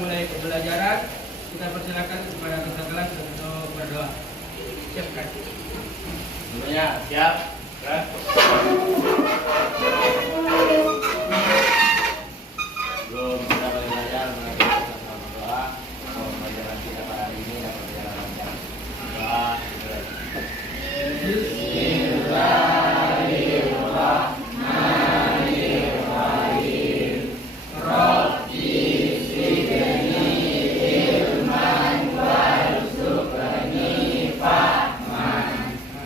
mulai pembelajaran, kita persilakan kepada peserta kelas untuk berdoa. Siapkan. Semuanya siap? Kan? Belum kita boleh belajar melanjutkan dengan berdoa. Pembelajaran kita pada hari ini dapat berjalan lancar. Doa. Bismillahirrahmanirrahim. Rabbi zidni ilman warzuqni fahman.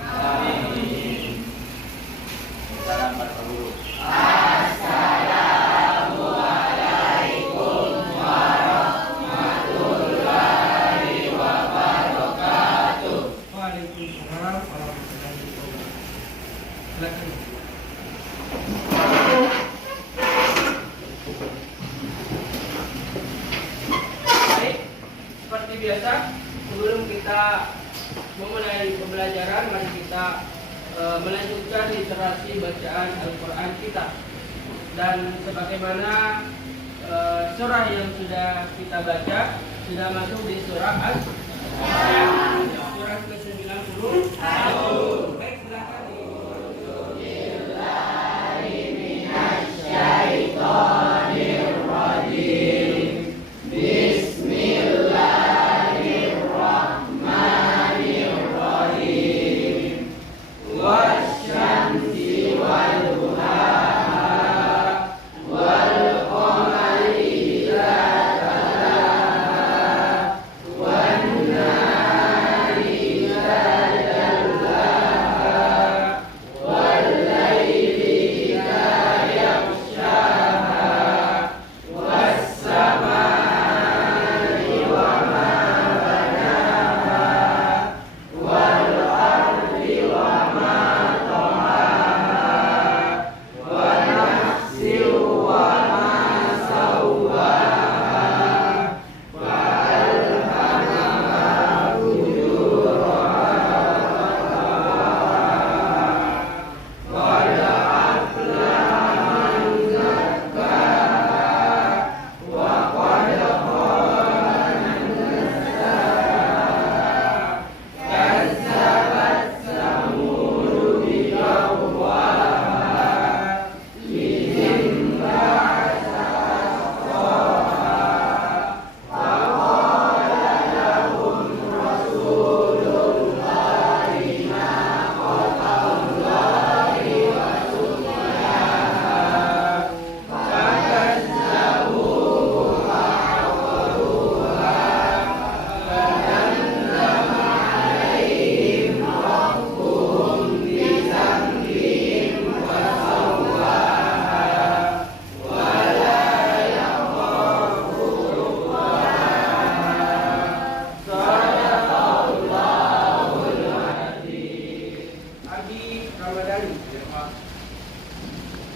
Amin. Salam pada guru. Assalamualaikum warahmatullahi wabarakatuh. Waalaikumsalam warahmatullahi wabarakatuh. Silakan. Baik, seperti biasa, sebelum kita memulai pembelajaran, mari kita melanjutkan literasi bacaan Al-Quran kita. Dan sebagaimana surah yang sudah kita baca, sudah masuk di surah Al-Qur'an, surah ke-90. Baik, silakan.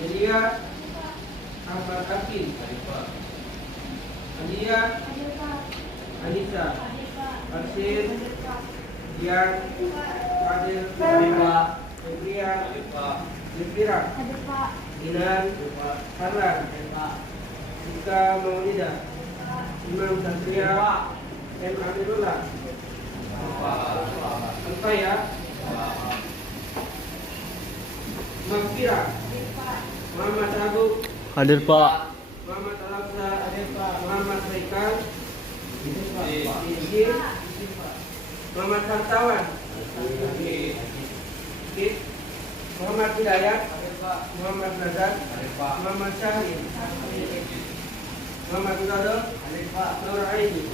Adia Ahmad Akin, Adia Anissa, Arsin, Dian, Adil, Febrian, Zefira, Dinan, Harlan, Ika Maulida, Imam Satria, M. Amirullah. Sampai ya. Makfira, Muhammad Abu, Hadir Pak. Muhammad Alapsa, Muhammad Saikal, Izir, Muhammad Hartawan, Muhammad Hidayat, Muhammad Nazar, Muhammad Syahrin, Muhammad Udodo, Nur Aini,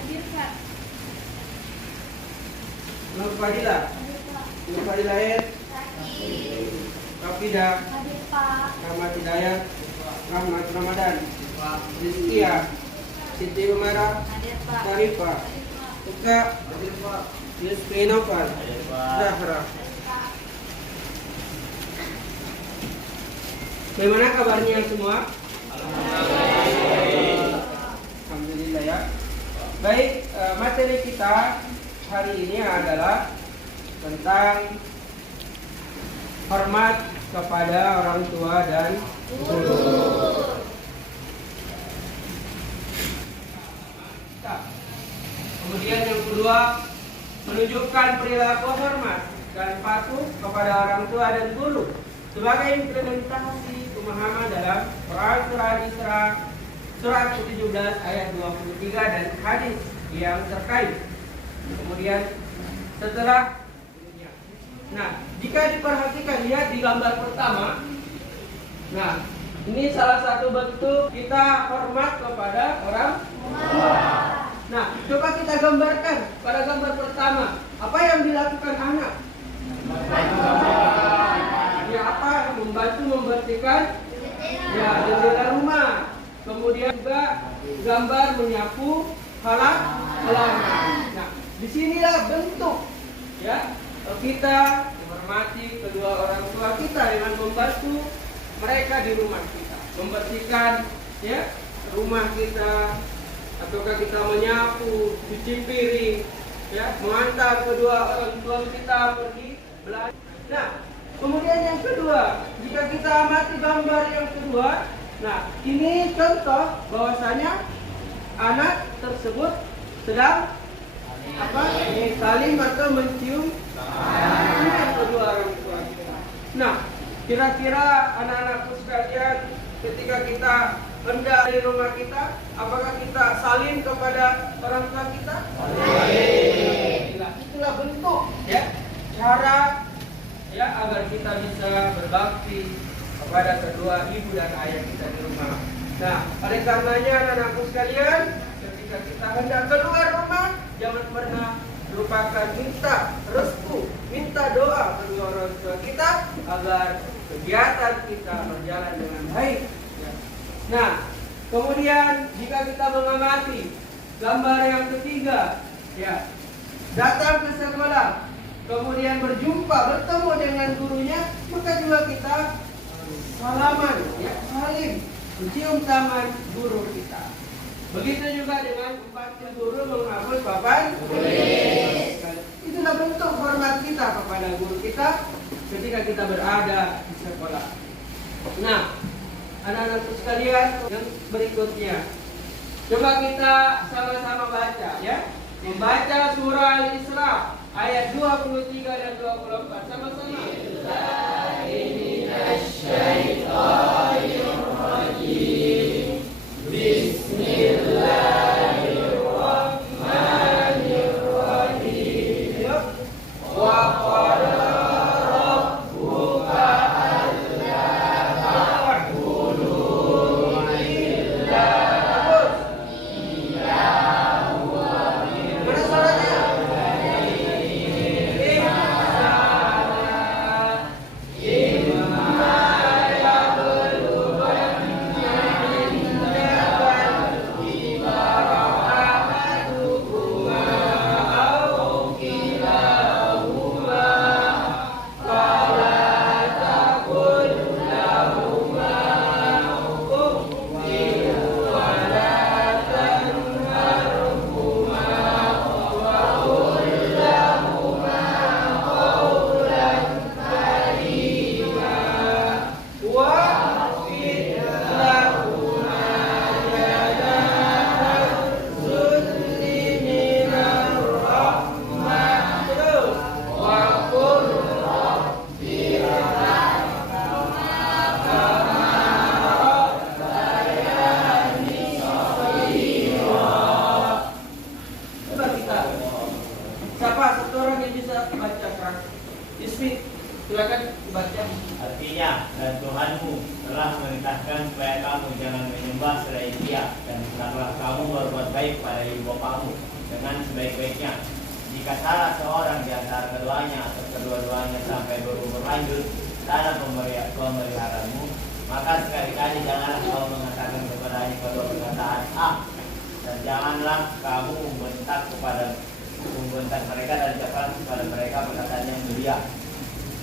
Nur Fadila, Nur Fadilahed, Rafida, Rahmat Hidayat, Rahmat Ramadan, Rizkia, Siti Umara, Syarifah, Tuka, Yusfi Nopal, Zahra. Bagaimana kabarnya semua? Alhamdulillah ya. Baik, materi kita hari ini adalah tentang hormat kepada orang tua dan guru. Kemudian yang kedua, menunjukkan perilaku hormat dan patuh kepada orang tua dan guru sebagai implementasi pemahaman dalam Quran surah Al-Isra surat ke-17 ayat 23 dan hadis yang terkait. Kemudian setelah jika diperhatikan, lihat di gambar pertama. Nah, ini salah satu bentuk kita hormat kepada orang tua. Nah, coba kita gambarkan pada gambar pertama. Apa yang dilakukan anak? Ya, apa? Membantu membersihkan jendela rumah. Kemudian juga gambar menyapu halaman. Nah, disinilah bentuk kita menghormati kedua orang tua kita dengan membantu mereka di rumah kita, membersihkan rumah kita, ataukah kita menyapu, cuci piring, mengantar kedua orang tua kita pergi belajar. Nah, kemudian yang kedua, jika kita amati gambar yang kedua, nah ini contoh bahwasanya anak tersebut sedang saling atau mencium kedua orang tua kita. Nah, kira-kira anak-anakku sekalian, ketika kita hendak dari rumah kita, apakah kita saling kepada orang tua kita? Itulah bentuk cara agar kita bisa berbakti kepada kedua ibu dan ayah kita di rumah. Nah, oleh karenanya anak-anakku sekalian, ketika kita hendak keluar rumah, jangan pernah lupakan minta restu, minta doa kedua orang tua kita agar kegiatan kita berjalan dengan baik. Nah, kemudian jika kita mengamati gambar yang ketiga, datang ke sekolah, kemudian bertemu dengan gurunya, maka juga kita salaman, saling mencium tangan guru kita. Begitu juga dengan membantu guru menghapus papan tulis. Itulah bentuk hormat kita kepada guru kita ketika kita berada di sekolah. Nah, anak-anakku sekalian, yang berikutnya, coba kita sama-sama baca membaca surah Al-Isra ayat 23 dan 24 sama-sama. Silakan baca. Artinya, dan Tuhanmu telah memerintahkan supaya kamu jangan menyembah selain Dia, dan hendaklah kamu berbuat baik pada ibu bapamu dengan sebaik-baiknya. Jika salah seorang di antara keduanya atau kedua-duanya sampai berumur lanjut dalam pemeliharaanmu, maka sekali-kali janganlah kau mengatakan kepadanya kedua perkataan dan janganlah kamu membentak mereka dan ucapkan kepada mereka perkataan yang mulia.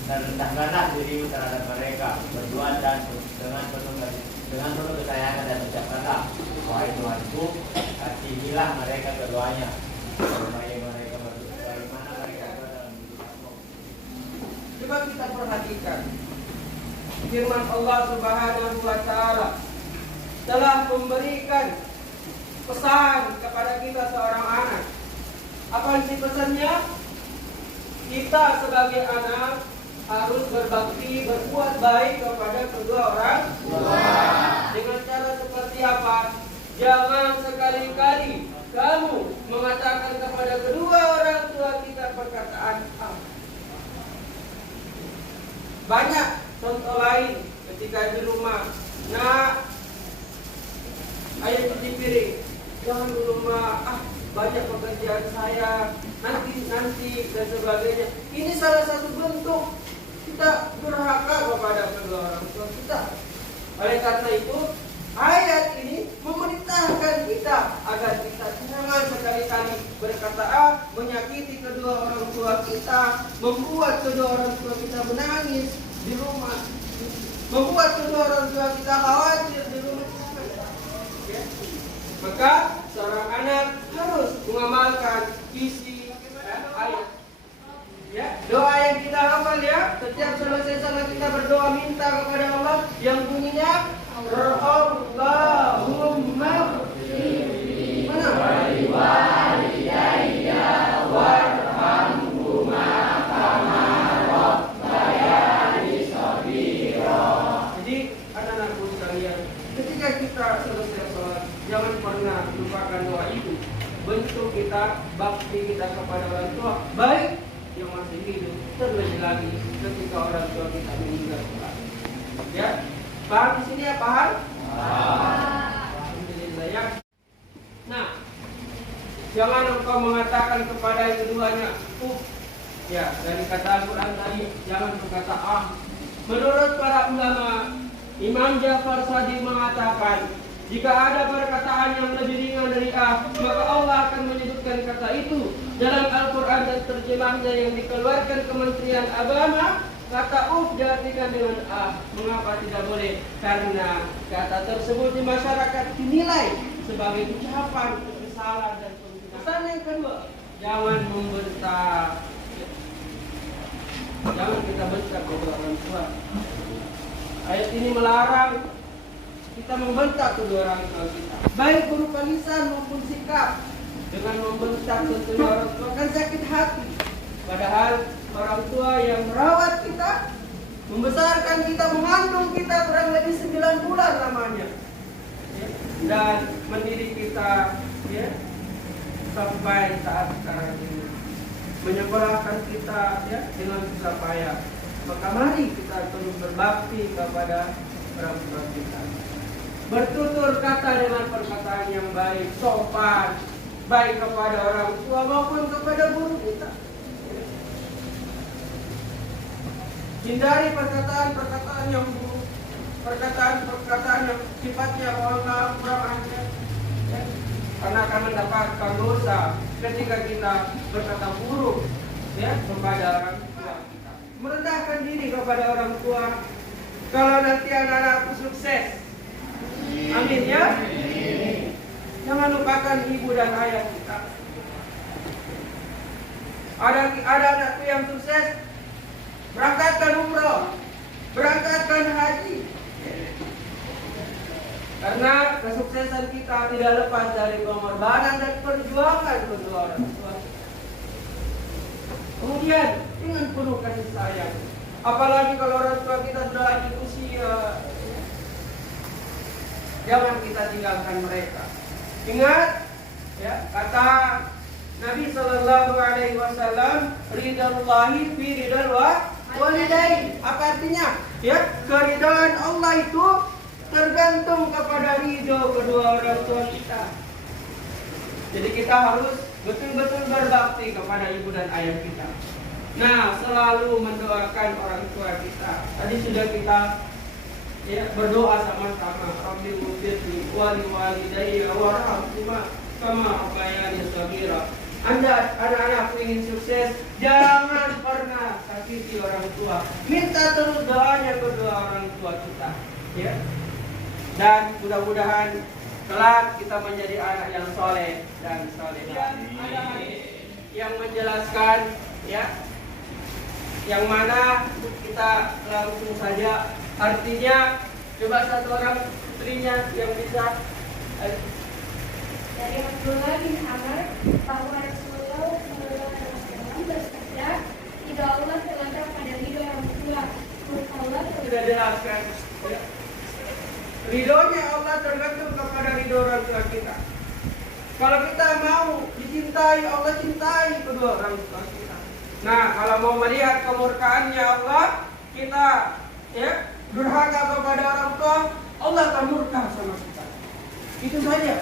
Dan rendahkanlah dirimu terhadap mereka berdua dan dengan penuh kesayangan, dan ucapkanlah, wahai Tuhanku, kasihilah mereka keduanya bagaimana mereka dalam hidupmu. Coba kita perhatikan firman Allah Subhanahu wa Ta'ala telah memberikan pesan kepada kita seorang anak Apa sih pesannya? Kita sebagai anak harus berbakti, berbuat baik kepada kedua orang tua. Dengan cara seperti apa? Jangan sekali-kali kamu mengatakan kepada kedua orang tua kita perkataan ah. Banyak contoh lain ketika di rumah. Nak, ayo cuci piring. Jangan dulu mah, banyak pekerjaan saya. Nanti dan sebagainya. Ini salah satu bentuk kita durhaka kepada kedua orang tua kita. Oleh karena itu, ayat ini memerintahkan kita agar kita jangan sekali-kali berkata menyakiti kedua orang tua kita, membuat kedua orang tua kita menangis di rumah, membuat kedua orang tua kita khawatir di rumah. Ya. Maka seorang anak harus mengamalkan isi ayat. Ya, doa yang kita hafal ya, setiap selesai salat kita berdoa minta kepada Allah yang bunyinya Allahumma mana? Jadi anak-anakku sekalian, ketika kita selesai salat, jangan pernah lupakan doa itu. Bentuk kita, bakti kita kepada orang tua, baik yang masih hidup, terlebih lagi ketika orang tua kita meninggal. Ya, paham di sini ya, paham? Alhamdulillah ya. Nah, jangan engkau mengatakan kepada yang keduanya, ya dari kata Al-Quran tadi, jangan berkata Menurut para ulama, Imam Ja'far Shadiq mengatakan, jika ada perkataan yang lebih ringan dari maka Allah akan menyebutkan kata itu dalam Al-Quran dan terjemahnya yang dikeluarkan Kementerian Agama. Kata diartikan dengan Mengapa tidak boleh? Karena kata tersebut di masyarakat dinilai sebagai ucapan kesalahan dan penghinaan. Pesan yang kedua, jangan membentak. Jangan kita bentak kepada orang tua. Ayat ini melarang kita membentak kedua orang tua kita, baik berupa lisan maupun sikap. Dengan membentak kedua orang tua kan sakit hati. Padahal orang tua yang merawat kita, membesarkan kita, mengandung kita kurang lebih 9 bulan lamanya, ya, dan mendidik kita ya, sampai saat sekarang ini, menyekolahkan kita ya, dengan susah payah. Maka mari kita terus berbakti kepada orang tua kita. Bertutur kata dengan perkataan yang baik, sopan, baik kepada orang tua maupun kepada guru kita. Hindari perkataan-perkataan yang buruk, perkataan-perkataan yang sifatnya kurang ajar, ya. Karena akan mendapatkan dosa ketika kita berkata buruk ya, kepada orang tua kita. Merendahkan diri kepada orang tua. Kalau nanti anak-anakku sukses, amin ya. Jangan lupakan ibu dan ayah kita. Ada anakku yang sukses, berangkatkan umroh, berangkatkan haji. Karena kesuksesan kita tidak lepas dari pengorbanan dan perjuangan kedua orang tua. Kemudian dengan penuh kasih sayang, apalagi kalau orang tua kita sudah lagi usia, jangan kita tinggalkan mereka. Ingat, ya, kata Nabi Sallallahu Alaihi Wasallam, ridallahi fi ridal walidain. Apa artinya? Ya, keridhaan Allah itu tergantung kepada ridho kedua orang tua kita. Jadi kita harus betul-betul berbakti kepada ibu dan ayah kita. Nah, selalu mendoakan orang tua kita. Tadi sudah kita ya, berdoa sama-sama. Rabbi ghfirli wa li walidayya warhamhuma kama rabbayani shaghira. Anda anak-anak ingin sukses, jangan pernah sakiti orang tua. Minta terus doanya kedua orang tua kita, ya. Dan mudah-mudahan kelak kita menjadi anak yang soleh dan solehah. Ada hadis yang menjelaskan, ya, yang mana kita langsung saja artinya. Coba satu orang istrinya yang bisa. Dari Abdullah bin Amr bahwa Rasulullah bersabda, "Ridho Allah terletak pada ridho orang tua." Menurut Allah Sudah jelaskan. Ya. Ridhonya Allah tergantung kepada ridho orang tua kita. Kalau kita mau dicintai, Allah cintai kedua orang tua kita. Nah, kalau mau melihat kemurkaannya Allah, kita ya durhaka kepada orang tua, Allah akan murka sama kita. Itu saja.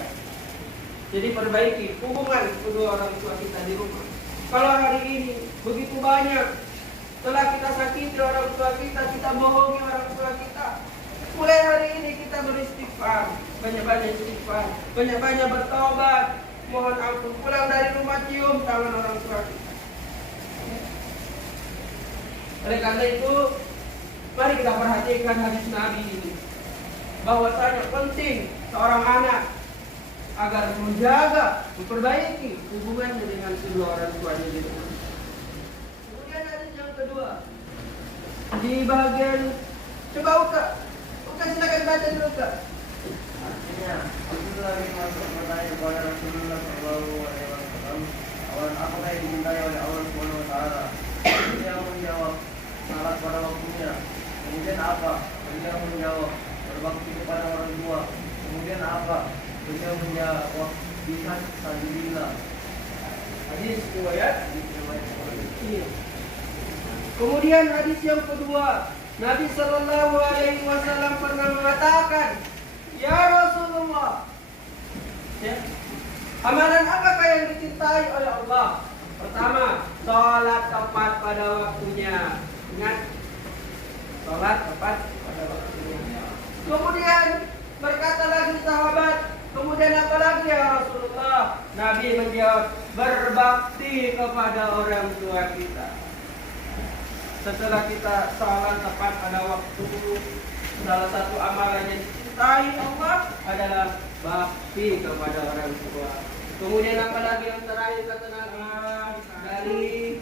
Jadi perbaiki hubungan kedua orang tua kita di rumah. Kalau hari ini begitu banyak telah kita sakiti orang tua kita bohongi orang tua kita. Mulai hari ini kita beristighfar, banyak-banyak istighfar, banyak-banyak bertobat, mohon ampun. Pulang dari rumah cium tangan orang tua kita. Oleh karena itu, mari kita perhatikan hadis Nabi ini. Bahwasanya penting seorang anak agar menjaga, memperbaiki hubungannya dengan kedua orang tuanya di rumah. Kemudian hadis yang kedua di bagian, coba Uka silakan baca dulu Kak. Artinya, Rasulullah SAW bertanya kepada Rasulullah SAW, apakah yang dicintai oleh Allah Subhanahu Wa Taala? Dia menjawab, salat pada waktunya. Kemudian apa? Dia menjawab, berbakti kepada orang tua. Kemudian apa? Dia menjawab, bisa sabilillah. Hadis riwayat. Kemudian hadis yang kedua, Nabi Shallallahu Alaihi Wasallam pernah mengatakan, ya Rasulullah, ya, amalan apakah yang dicintai oleh Allah? Pertama, sholat tepat pada waktunya. Ingat, sholat tepat pada waktunya. Kemudian berkata lagi sahabat, kemudian apa lagi ya Rasulullah? Nabi menjawab, berbakti kepada orang tua kita. Setelah kita sholat tepat pada waktu, salah satu amalan yang dicintai Allah adalah bakti kepada orang tua. Kemudian apa lagi yang terakhir kata dari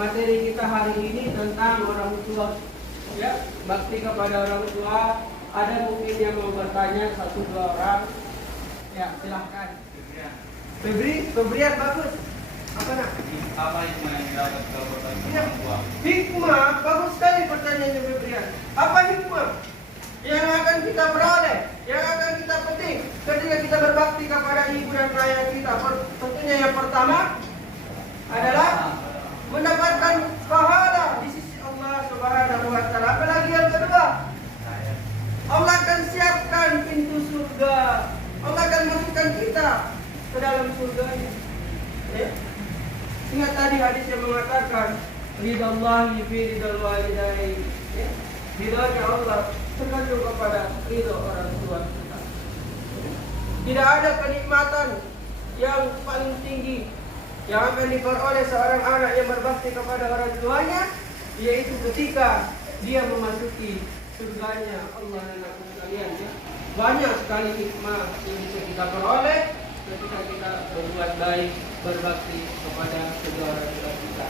materi kita hari ini tentang orang tua, ya, bakti kepada orang tua. Ada mungkin yang mau bertanya satu dua orang, ya silahkan. Febrian bagus. Apa nak? Apa hikmah yang dapat kau bertanya orang tua? Hikmah, bagus sekali pertanyaannya Febrian. Apa hikmah yang akan kita peroleh, yang akan kita petik ketika kita berbakti kepada ibu dan ayah kita? Tentunya yang pertama adalah mendapatkan pahala di sisi Allah Subhanahu Wa Taala. Apalagi yang kedua, Allah akan siapkan pintu surga. Allah akan masukkan kita ke dalam surganya. Ya. Ingat tadi hadis yang mengatakan ridallahi fi ridal walidain. Ya. Ridhonya Allah tergantung kepada ridho orang tua kita. Tidak ada kenikmatan yang paling tinggi yang akan diperoleh seorang anak yang berbakti kepada orang tuanya, yaitu ketika dia memasuki surganya Allah dan aku sekalian. Ya. Banyak sekali hikmah yang bisa kita peroleh ketika kita berbuat baik, berbakti kepada kedua orang tua kita.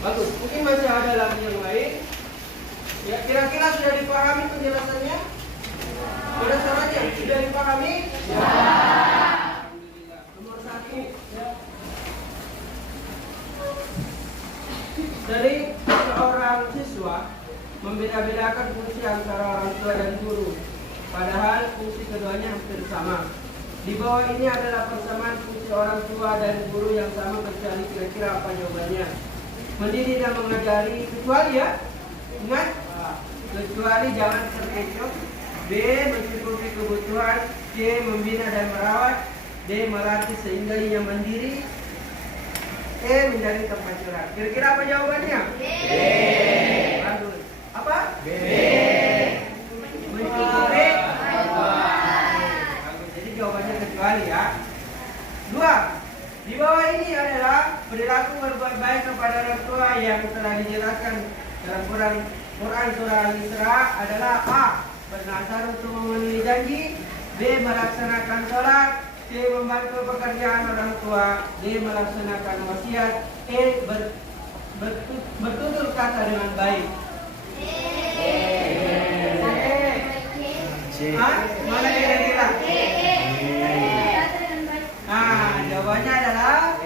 Bagus, mungkin masih ada lagi yang lain. Ya, kira-kira sudah dipahami penjelasannya? Sudah sarannya? Sudah dipahami? Ya. Alhamdulillah. Nomor 1, ya. Dari seorang siswa membeda-bedakan fungsi antara orang tua dan guru, padahal fungsi keduanya hampir sama. Di bawah ini adalah persamaan fungsi orang tua dan guru yang sama, kecuali kira-kira apa jawabannya. Mendidik dan mengajari, kecuali ya, ingat, kecuali jangan terkecoh. B. Mencukupi kebutuhan. C. Membina dan merawat. D. Melatih sehingga ia mandiri. E. Menjadi tempat curhat. Kira-kira apa jawabannya? B. Bagus. Apa? B. Mencukupi. Jadi jawabannya kecuali ya. 2. Di bawah ini adalah perilaku berbuat baik kepada orang tua yang telah dijelaskan dalam Quran surah Al-Isra adalah A. Bernazar untuk memenuhi janji. B. Melaksanakan sholat. C. Membantu pekerjaan orang tua. D. Melaksanakan wasiat. E. Bertutur kata dengan baik. Mana kira-kira? Jawabannya adalah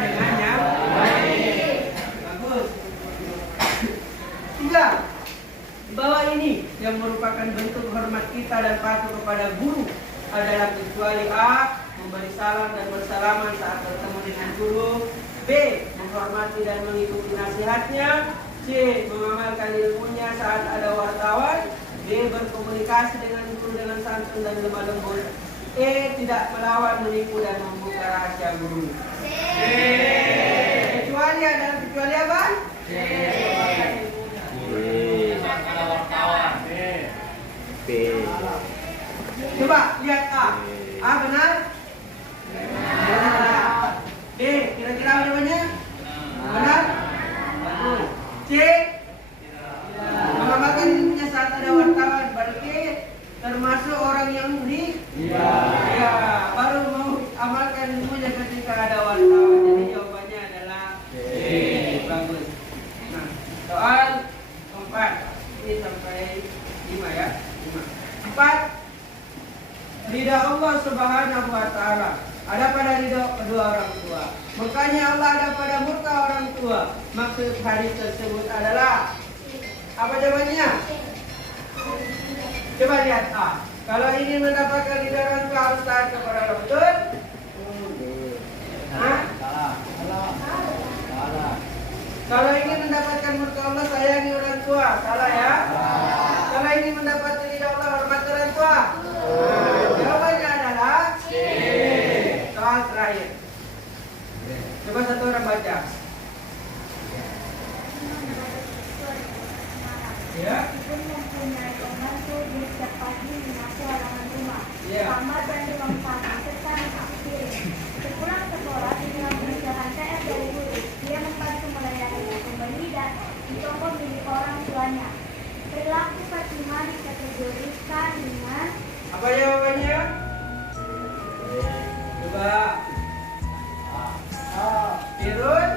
dengan yang baik. Bagus. 3. Di bawah ini yang merupakan bentuk hormat kita dan patuh kepada guru adalah kecuali A. Memberi salam dan bersalaman saat bertemu dengan guru. B. Menghormati dan mengikuti nasihatnya. C. Mengamalkan ilmunya saat ada wartawan. D. Berkomunikasi dengan guru dengan santun dan lemah lembut. E. Tidak melawan, menipu dan membuka rahasia guru. Kecuali apa? Ada wartawan. Coba lihat A. A benar? Benar. B. Kira-kira jawabannya? Benar? Bagus. C. Mengamalkan ilmunya saat ada wartawan. Berarti termasuk orang yang unik? Ya. Baru mau amalkan ilmunya ketika ada wartawan. Jadi jawabannya adalah C. Bagus. Nah, soal 4. Ini sampai 5 ya. 4. Ridha Allah Subhanahu wa Ta'ala ada pada ridha kedua orang tua. Makanya Allah ada pada murka orang tua. Maksud hadis tersebut adalah apa jawabannya? Coba lihat A. Kalau ingin mendapatkan ridha orang tua harus taat kepada Allah, betul? Hah? Kalau ingin mendapatkan murka Allah sayangi orang tua, salah ya? Kalau ingin mendapatkan ridha Allah hormati orang tua. Jawabannya adalah C. Soal terakhir. Coba satu orang baca. Ya. Meskipun mempunyai pembantu di setiap pagi menyapu halaman rumah, kamar dan ruang tamu serta tempat piring. Sepulang sekolah dengan mengerjakan PR dari guru, dia membantu melayani pembeli dan di toko milik orang tuanya. Perilaku Fatimah dikategorikan dengan Apa jawabannya? Coba. Firun.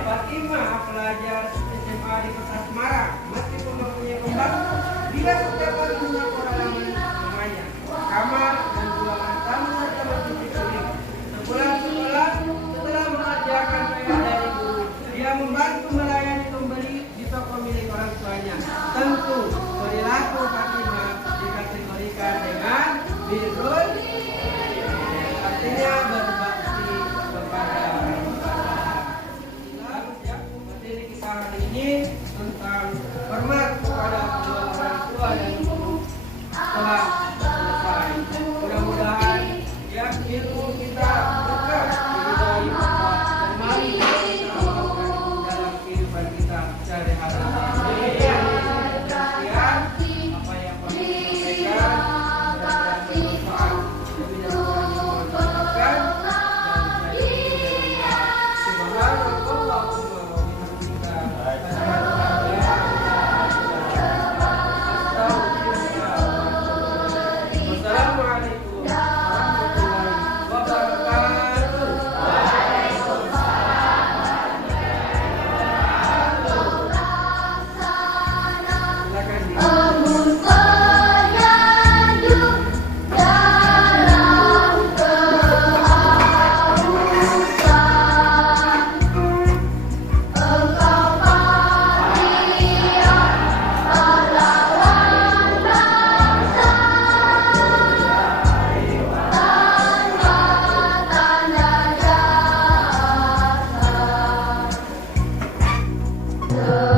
Fatimah pelajar SMA di Kota Semarang. Meskipun mempunyai pembantu, dia setiap hari menyapu halaman rumahnya, kamar dan ruangan tamu serta mencuci piring. Sepulang sekolah, setelah mengerjakan PR dari guru, dia membantu melayani pembeli di toko milik orang tuanya. Tentu perilaku Fatimah dikategorikan dengan birrun, artinya berbakti kepada orang tua. Bagus ya, materi kita hari ini tentang hormat kepada kedua orang tua dan guru telah selesai. Mudah-mudahan ya ilmu kita berkah diridhai Allah dan mari kita amalkan dalam kehidupan kita sehari-hari. Sekian apa yang kami sampaikan. Mudah-mudahan bermanfaat. Demi dan Tuhan yang mohon maafkan. Subhanallah wa bihamdika. Asyhadu an la ilaha Wassalamualaikum warahmatullahi wabarakatuh. Silakan. The